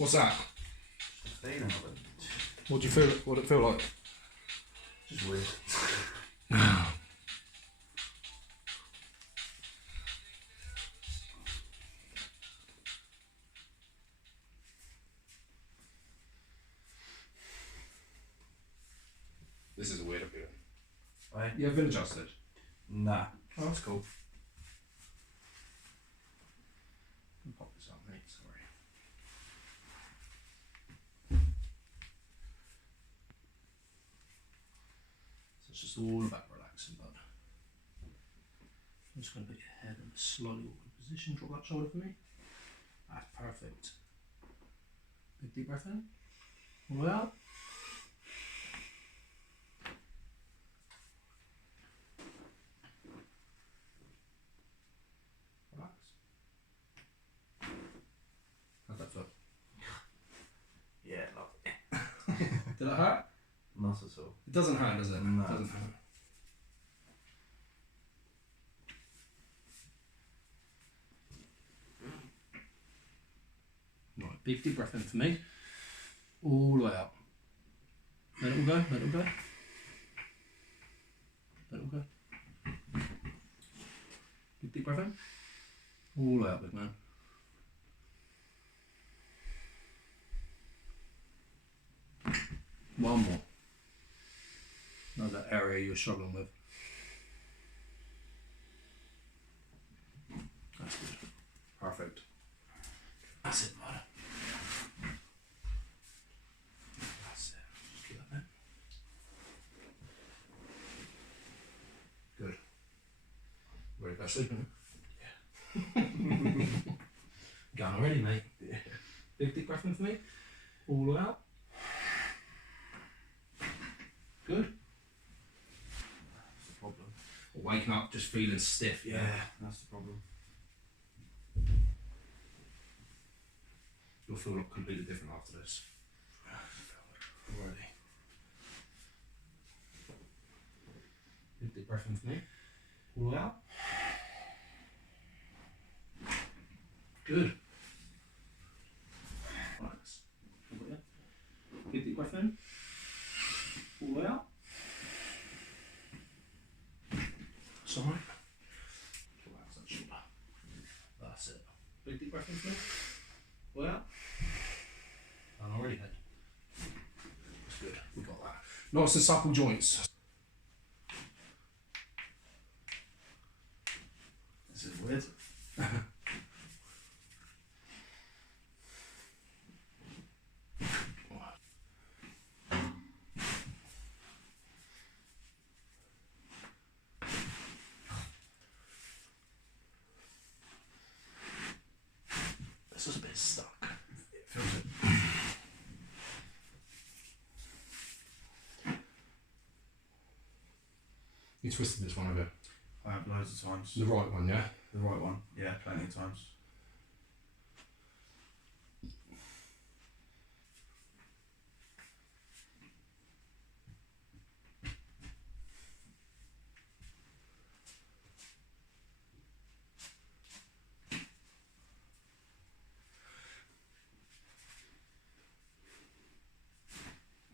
What's that? Feeling of it. What do you feel? What did it feel like? Just weird. This is a weird feeling. Right? You have been adjusted? Nah. Oh, that's cool. I'll pop this up, mate. Sorry. So it's just all about relaxing, bud. I'm just going to put your head in a slightly awkward position. Drop that shoulder for me. That's perfect. Big deep breath in. All the way out. Relax. How's that feel? Yeah, lovely. Did that hurt? Not at all. It doesn't hurt, does it? No. It doesn't hurt. Right, big deep breath in for me. All the way out. Let it all go, let it all go. Let it all go. Big deep breath in. All the way out, big man. One more. That's that area you're struggling with. That's good. Perfect. That's it, bud. That's it. Just keep that there. Good. Ready to go sleeping? Yeah. Gone already, mate. Yeah. Big deep breath in for me. All the way out. Good. That's the problem. Waking up just feeling stiff. Yeah, that's the problem. You'll feel completely different after this. Already. Big deep breath in for me. All the way out. Good. Relax. Big deep breath in. All the way out. It's alright. Relax that shoulder. That's it. Big deep breath in for me. All the way out. And already head. That's good. We got that. Nice and supple joints. This is weird. This is a bit stuck. It feels it. You twisted this one a bit. I have loads of times. The right one, yeah? The right one? Yeah, plenty of times.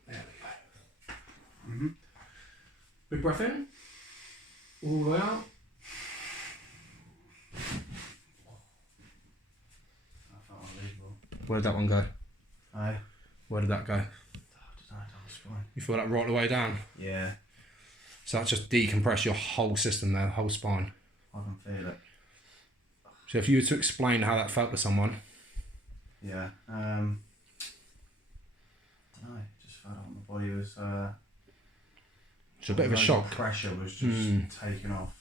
There we go. Mm-hmm. Big breath in. All the way out. That felt unbelievable. Where did that one go? Aye. Where did that go? I don't know, down the spine. You feel that right the way down? Yeah, So that just decompress your whole system there, whole spine. I can feel it. So if you were to explain how that felt to someone, Yeah. I don't know, it just felt like my body was it's a bit of a loads shock. Pressure was just taken off.